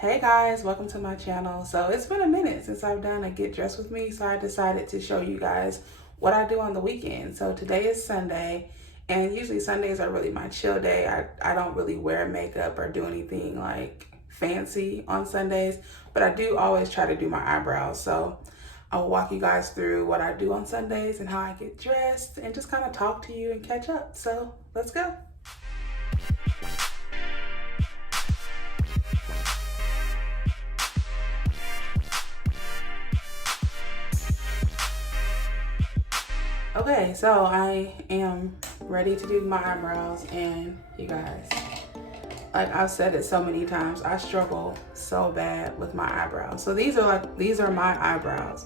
Hey guys, welcome to my channel. So it's been a minute since I've done a get dressed with me, so I decided to show you guys what I do on the weekend. So today is Sunday, and usually Sundays are really my chill day. I don't really wear makeup or do anything like fancy on Sundays, but I do always try to do my eyebrows. So I'll walk you guys through what I do on Sundays and how I get dressed and just kind of talk to you and catch up. So let's go. Okay, so I am ready to do my eyebrows, and you guys, like I've said it so many times, I struggle so bad with my eyebrows. So these are my eyebrows.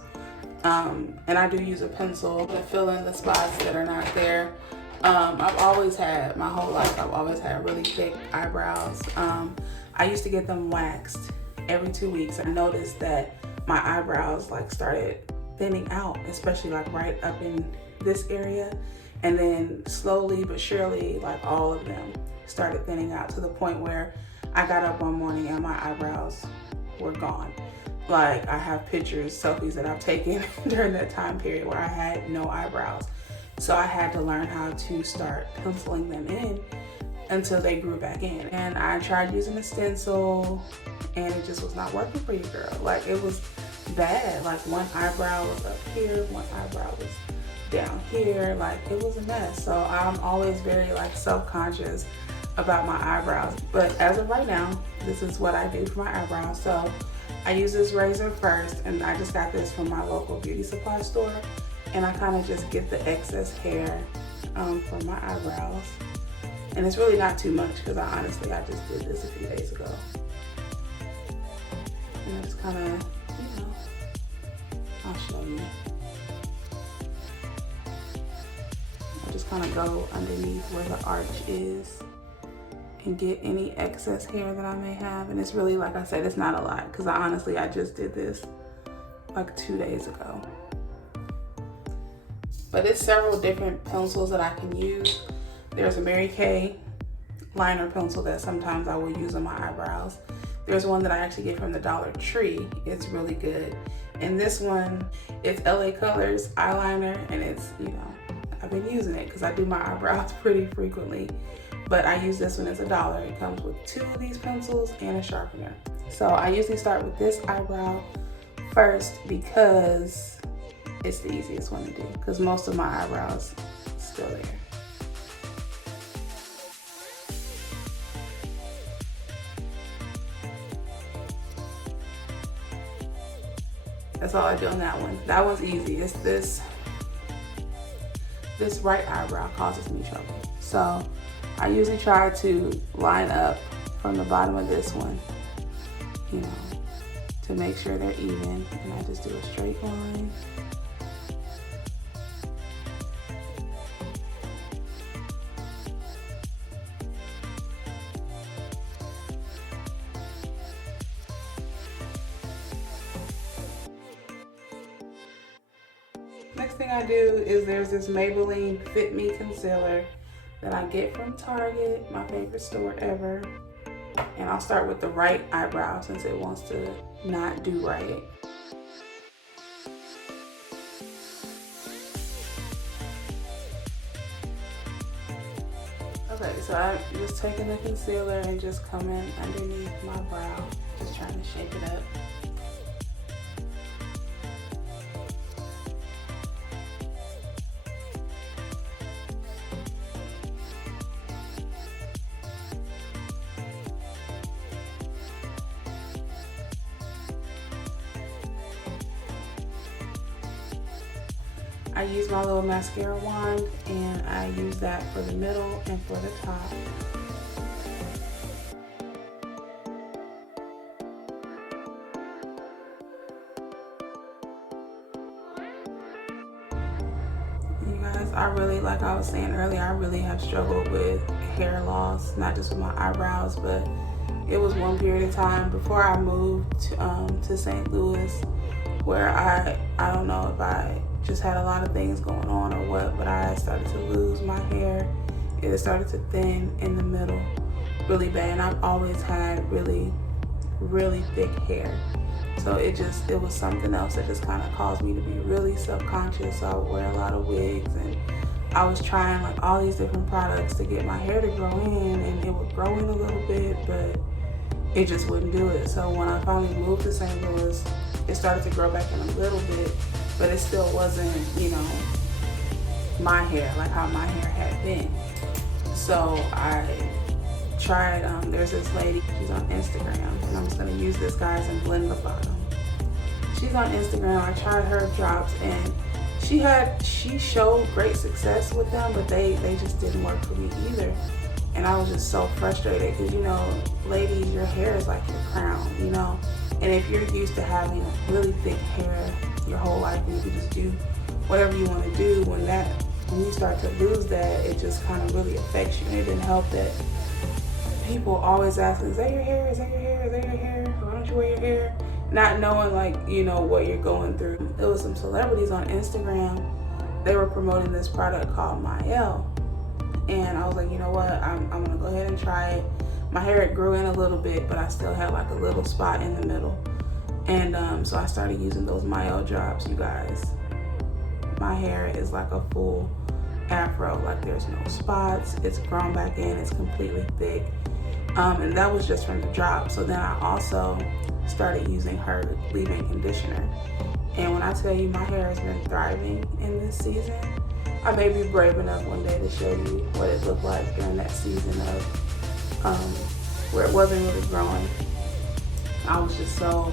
And I do use a pencil to fill in the spots that are not there. I've always had, my whole life, I've always had really thick eyebrows. I used to get them waxed every 2 weeks. I noticed that my eyebrows like started thinning out, especially like right up in this area, and then slowly but surely like all of them started thinning out to the point where I got up one morning and my eyebrows were gone. Like I have pictures, selfies that I've taken during that time period where I had no eyebrows. So I had to learn how to start penciling them in until they grew back in. And I tried using a stencil and it just was not working for you, girl. Like it was bad. Like one eyebrow was up here, one eyebrow was down here. Like it was a mess. So I'm always very like self-conscious about my eyebrows. But as of right now, this is what I do for my eyebrows. So I use this razor first, and I just got this from my local beauty supply store. And I kind of just get the excess hair from my eyebrows. And it's really not too much because I just did this a few days ago. And I just kind of, I'll show you. I just kind of go underneath where the arch is and get any excess hair that I may have. And it's really, like I said, it's not a lot because I just did this like 2 days ago. But it's several different pencils that I can use. There's a Mary Kay liner pencil that sometimes I will use on my eyebrows. There's one that I actually get from the Dollar Tree. It's really good. And this one, it's LA Colors eyeliner, and it's, I've been using it because I do my eyebrows pretty frequently. But I use this one as $1. It comes with 2 of these pencils and a sharpener. So I usually start with this eyebrow first because it's the easiest one to do, because most of my eyebrows are still there. That's all I do on that one. That one's easy. It's this right eyebrow causes me trouble. So I usually try to line up from the bottom of this one, to make sure they're even. And I just do a straight line. Next thing I do is there's this Maybelline Fit Me Concealer that I get from Target, my favorite store ever. And I'll start with the right eyebrow since it wants to not do right. Okay, so I'm just taking the concealer and just coming underneath my brow, just trying to shape it up. I use my little mascara wand, and I use that for the middle and for the top. You guys, I really, like I was saying earlier, I really have struggled with hair loss, not just with my eyebrows, but it was one period of time before I moved to St. Louis where I don't know if I just had a lot of things going on or what, but I started to lose my hair. It started to thin in the middle really bad, and I've always had really really thick hair. So it was something else that just kind of caused me to be really subconscious. So I would wear a lot of wigs, and I was trying like all these different products to get my hair to grow in, and it would grow in a little bit, but it just wouldn't do it. So when I finally moved to St. Louis, it started to grow back in a little bit, but it still wasn't, you know, my hair, like how my hair had been. So I tried, there's this lady, she's on Instagram, and I'm just gonna use this, guys, and blend the bottom. She's on Instagram. I tried her drops, and she showed great success with them, but they just didn't work for me either. And I was just so frustrated because, you know, ladies, your hair is like your crown, you know, and if you're used to having really thick hair your whole life and you can just do whatever you want to do, when you start to lose that, it just kind of really affects you. And it didn't help that people always asking, is that your hair? Is that your hair? Is that your hair? Why don't you wear your hair? Not knowing, like, you know, what you're going through. It was some celebrities on Instagram. They were promoting this product called Mielle. And I was like, you know what? I'm gonna go ahead and try it. My hair grew in a little bit, but I still had like a little spot in the middle. And so I started using those Mielle drops, you guys. My hair is like a full afro, like there's no spots. It's grown back in, it's completely thick. And that was just from the drop. So then I also started using her leave-in conditioner. And when I tell you my hair has been thriving in this season, I may be brave enough one day to show you what it looked like during that season of where it wasn't really growing. I was just so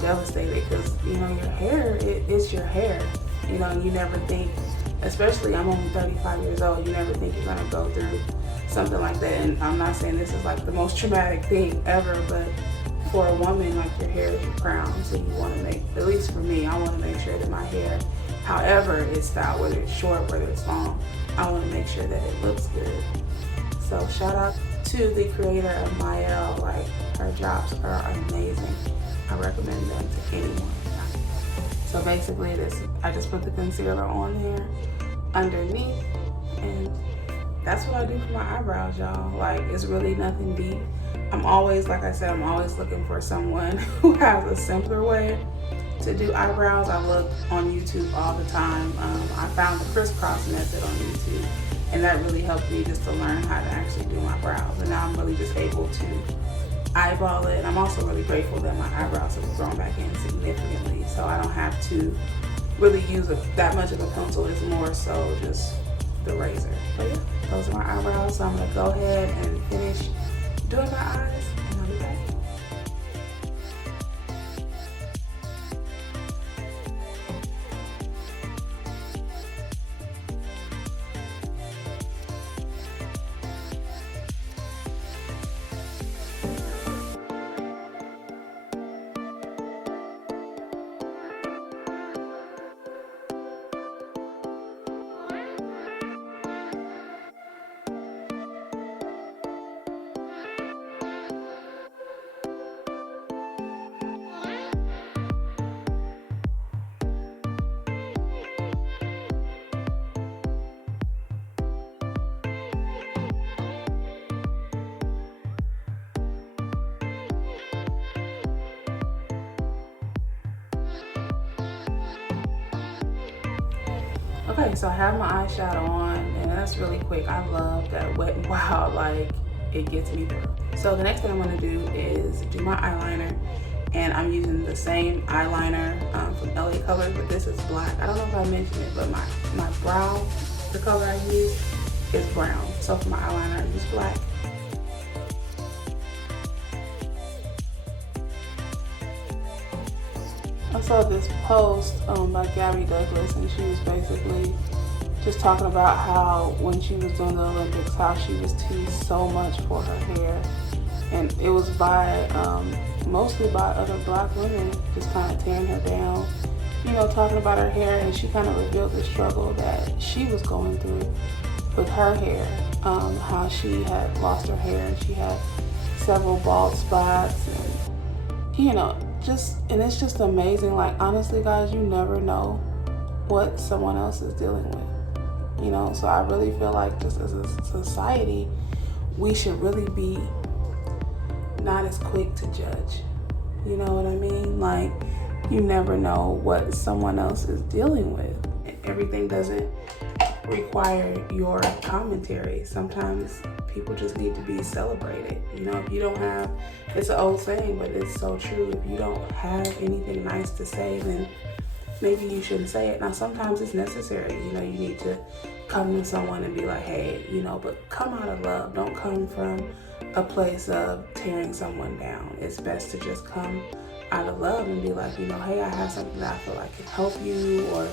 devastated because, you know, your hair, it's your hair, you know, and you never think, especially I'm only 35 years old, you never think you're gonna go through something like that. And I'm not saying this is like the most traumatic thing ever, but for a woman, like, your hair is your crown. So you want to make, at least for me, I want to make sure that my hair, however it's styled, whether it's short, whether it's long, I want to make sure that it looks good. So shout out to the creator of Mielle. Like, her drops are amazing. I recommend them to anyone. So basically I just put the concealer on there underneath, and that's what I do for my eyebrows, y'all. Like, it's really nothing deep. I'm always, like I said, I'm always looking for someone who has a simpler way to do eyebrows. I look on YouTube all the time. I found the crisscross method on YouTube, and that really helped me just to learn how to actually do my brows. And now I'm really just able to eyeball it. And I'm also really grateful that my eyebrows have grown back in significantly, so I don't have to really use that much of a pencil. It's more so just the razor. But yeah, those are my eyebrows. So I'm gonna go ahead and finish doing my eyes, and I'll be back. Okay, so I have my eyeshadow on, and that's really quick. I love that Wet n Wild, like, it gets me through. So the next thing I'm gonna do is do my eyeliner, and I'm using the same eyeliner from LA Colors, but this is black. I don't know if I mentioned it, but my brow, the color I use is brown. So for my eyeliner, I use black. I saw this post by Gabby Douglas, and she was basically just talking about how when she was doing the Olympics, how she was teased so much for her hair. And it was by, mostly by other black women, just kind of tearing her down, you know, talking about her hair. And she kind of revealed the struggle that she was going through with her hair, how she had lost her hair and she had several bald spots, and, you know, and it's just amazing. Like, honestly, guys, you never know what someone else is dealing with, you know. So I really feel like, just as a society, we should really be not as quick to judge. You know what I mean? Like, you never know what someone else is dealing with. Everything doesn't require your commentary. Sometimes people just need to be celebrated. You know, if you don't have, it's an old saying, but it's so true. If you don't have anything nice to say, then maybe you shouldn't say it. Now, sometimes it's necessary. You know, you need to come to someone and be like, hey, you know, but come out of love. Don't come from a place of tearing someone down. It's best to just come out of love and be like, you know, hey, I have something that I feel like can help you, or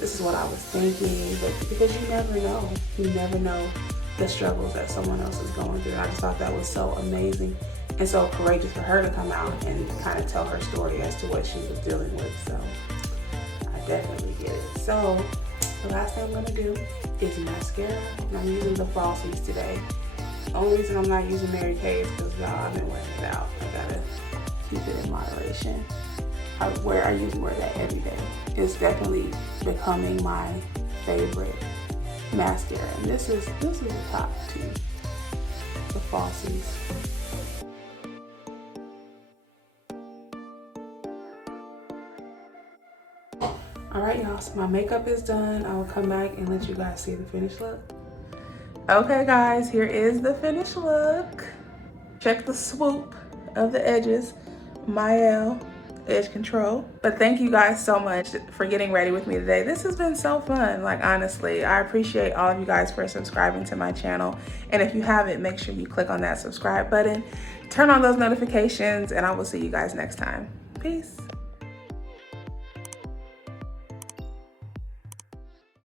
this is what I was thinking. But because you never know the struggles that someone else is going through. And I just thought that was so amazing and so courageous for her to come out and kind of tell her story as to what she was dealing with. So I definitely get it. So the last thing I'm gonna do is mascara, and I'm using the Falsies today. The only reason I'm not using Mary Kay is because, y'all, I've been wearing it out. I gotta keep it in moderation. I usually wear that every day. It's definitely becoming my favorite mascara, and this is the top two, the Falsies. All right, y'all, so my makeup is done. I will come back and let you guys see the finished look. Okay, guys, here is the finished look. Check the swoop of the edges. Mielle edge control. But thank you guys so much for getting ready with me today. This has been so fun. Like, honestly, I appreciate all of you guys for subscribing to my channel. And if you haven't, make sure you click on that subscribe button, turn on those notifications, and I will see you guys next time. Peace.